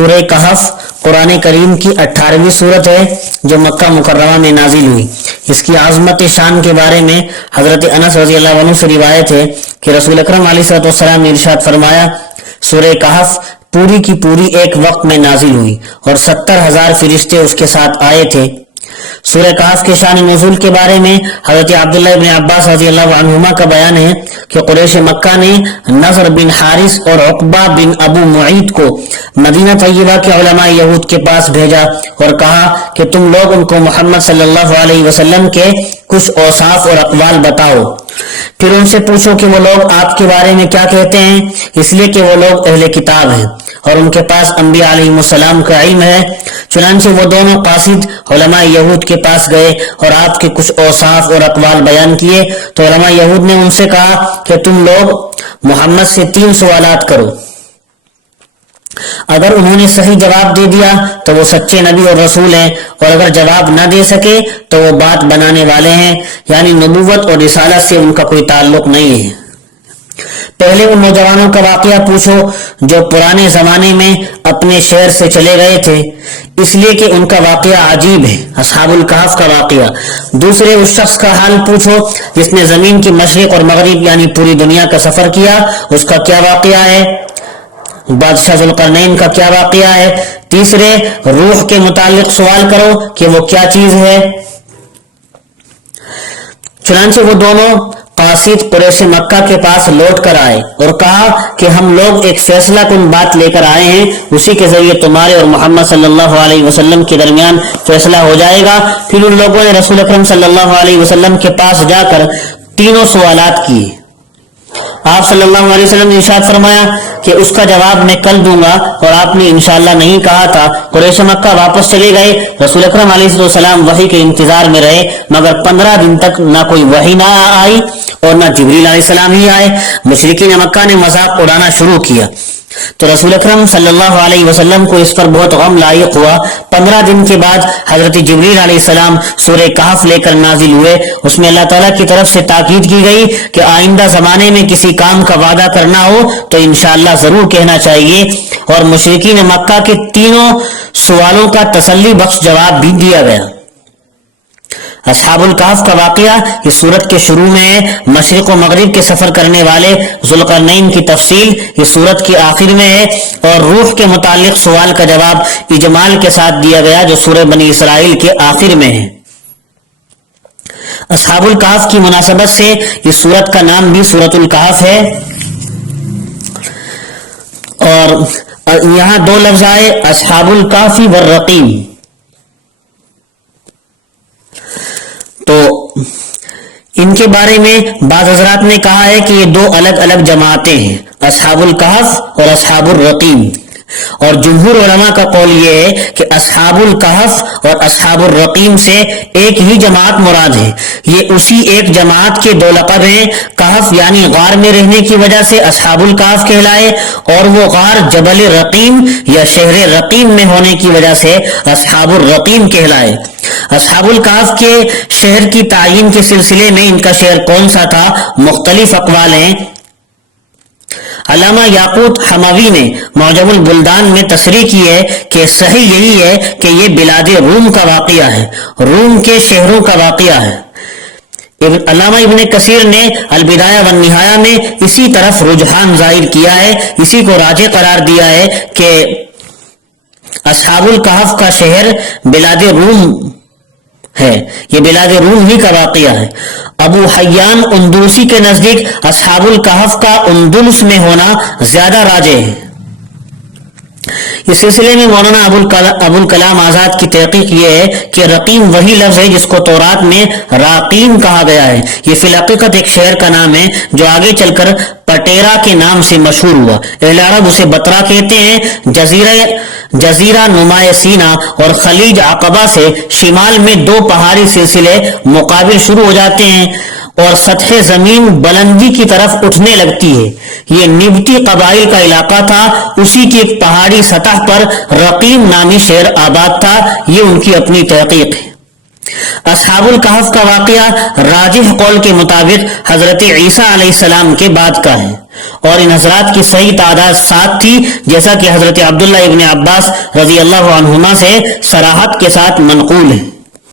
سورہ کہف قرآن کریم کی 18ویں صورت ہے جو مکہ مکرمہ میں نازل ہوئی۔ اس کی عظمت شان کے بارے میں حضرت انس رضی اللہ عنہ سے روایت ہے کہ رسول اکرم علیہ السلام نے ارشاد فرمایا، سورہ کہف پوری کی پوری ایک وقت میں نازل ہوئی اور 70,000 فرشتے اس کے ساتھ آئے تھے۔ سورہ کہف کے شان نزول کے بارے میں حضرت عبداللہ ابن عباس رضی اللہ عنہما کا بیان ہے کہ قریش مکہ نے نضر بن حارث اور عقبہ بن ابو معیط کو مدینہ طیبہ کے علماء یہود کے پاس بھیجا اور کہا کہ تم لوگ ان کو محمد صلی اللہ علیہ وسلم کے کچھ اوصاف اور اقوال بتاؤ، پھر ان سے پوچھو کہ وہ لوگ آپ کے بارے میں کیا کہتے ہیں، اس لیے کہ وہ لوگ اہل کتاب ہیں اور ان کے پاس انبیاء علیہ السلام کا علم ہے۔ چنانچہ وہ دونوں قاصد علماء یہود کے پاس گئے اور آپ کے کچھ اوصاف اور اقوال بیان کیے تو علماء یہود نے ان سے کہا کہ تم لوگ محمد سے 3 سوالات کرو، اگر انہوں نے صحیح جواب دے دیا تو وہ سچے نبی اور رسول ہیں، اور اگر جواب نہ دے سکے تو وہ بات بنانے والے ہیں، یعنی نبوت اور رسالت سے ان کا کوئی تعلق نہیں ہے۔ پہلے ان نوجوانوں کا واقعہ پوچھو جو پرانے زمانے میں اپنے شہر سے چلے گئے تھے، اس لیے کہ ان کا واقعہ عجیب ہے، اصحاب الکہف کا واقعہ۔ دوسرے اس شخص کا حال پوچھو جس نے زمین کی مشرق اور مغرب یعنی پوری دنیا کا سفر کیا، اس کا کیا واقعہ ہے۔ بادشاہ ذوالقرنین کا کیا واقعہ ہے۔ تیسرے روح کے متعلق سوال کرو کہ وہ کیا چیز ہے۔ چنانچہ وہ دونوں قاصد قریش مکہ کے پاس لوٹ کر آئے اور کہا کہ ہم لوگ ایک فیصلہ کن بات لے کر آئے ہیں، اسی کے ذریعے تمہارے اور محمد صلی اللہ علیہ وسلم کے درمیان فیصلہ ہو جائے گا۔ پھر ان لوگوں نے رسول اکرم صلی اللہ علیہ وسلم کے پاس جا کر 3 سوالات کیے۔ آپ صلی اللہ علیہ وسلم نے ارشاد فرمایا کہ اس کا جواب میں کل دوں گا، اور آپ نے انشاءاللہ نہیں کہا تھا۔ قریش مکہ واپس چلے گئے۔ رسول اکرم علیہ السلام وحی کے انتظار میں رہے، مگر 15 دن تک نہ کوئی وحی نہ آئی اور نہ جبریل علیہ السلام ہی آئے۔ مشرکین مکہ نے مذاق اڑانا شروع کیا تو رسول اکرم صلی اللہ علیہ وسلم کو اس پر بہت غم لاحق ہوا۔ 15 دن کے بعد حضرت جبریل علیہ السلام سورہ کہف لے کر نازل ہوئے۔ اس میں اللہ تعالیٰ کی طرف سے تاکید کی گئی کہ آئندہ زمانے میں کسی کام کا وعدہ کرنا ہو تو انشاءاللہ ضرور کہنا چاہیے، اور مشرکین مکہ کے 3 سوالوں کا تسلی بخش جواب بھی دیا گیا۔ اصحاب الکہف کا واقعہ اس سورت کے شروع میں ہے۔ مشرق و مغرب کے سفر کرنے والے ذوالقرنین کی تفصیل اس سورت کے آخر میں ہے، اور روح کے متعلق سوال کا جواب اجمال کے ساتھ دیا گیا جو سورہ بنی اسرائیل کے آخر میں ہے۔ اصحاب الکہف کی مناسبت سے اس سورت کا نام بھی سورۃ الکہف ہے، اور یہاں 2 لفظ آئے، اصحاب الکہف والرقیم۔ تو ان کے بارے میں بعض حضرات نے کہا ہے کہ یہ 2 الگ الگ جماعتیں ہیں، اصحاب الکہف اور اصحاب الرقیم، اور جمہور علماء کا قول یہ ہے کہ اصحاب الکہف اور اصحاب الرقیم سے ایک ہی جماعت مراد ہے۔ یہ اسی ایک جماعت کے 2 لقب ہیں۔ کہف یعنی غار میں رہنے کی وجہ سے اصحاب الکہف کہلائے، اور وہ غار جبل رقیم یا شہر رقیم میں ہونے کی وجہ سے اصحاب الرقیم کہلائے۔ اصحاب الکہف کے شہر کی تعین کے سلسلے میں ان کا شہر کون سا تھا، مختلف اقوال ہیں۔ علامہ یاقوت حموی نے معجم البلدان میں تصریح کی ہے کہ صحیح یہی ہے کہ یہ بلاد روم کا واقعہ ہے، روم کے شہروں کا واقعہ ہے۔ علامہ ابن کثیر نے البدایہ والنہایہ میں اسی طرف رجحان ظاہر کیا ہے، اسی کو راجح قرار دیا ہے کہ اصحاب الکہف کا شہر بلاد روم ہے، یہ بلاد روم ہی کا واقعہ ہے۔ ابو حیان اندلسی کے نزدیک اصحاب الکہف کا اندلس میں ہونا زیادہ راجح ہے۔ اس سلسلے میں مولانا ابو الکلام آزاد کی تحقیق یہ ہے کہ رقیم وہی لفظ ہے جس کو تورات میں راقیم کہا گیا ہے۔ یہ فی الحقیقت ایک شہر کا نام ہے جو آگے چل کر پٹیرا کے نام سے مشہور ہوا۔ اہل عرب اسے بطرا کہتے ہیں۔ جزیرہ نمائے سینا اور خلیج عقبہ سے شمال میں 2 پہاڑی سلسلے مقابل شروع ہو جاتے ہیں اور سطح زمین بلندی کی طرف اٹھنے لگتی ہے۔ یہ نبطی قبائل کا علاقہ تھا، اسی کی ایک پہاڑی سطح پر رقیم نامی شہر آباد تھا۔ یہ ان کی اپنی تحقیق ہے۔ اصحاب الکہف کا واقعہ راجح قول کے مطابق حضرت عیسیٰ علیہ السلام کے بعد کا ہے، اور ان حضرات کی صحیح تعداد 7 تھی، جیسا کہ حضرت عبداللہ ابن عباس رضی اللہ عنہما سے صراحت کے ساتھ منقول ہے۔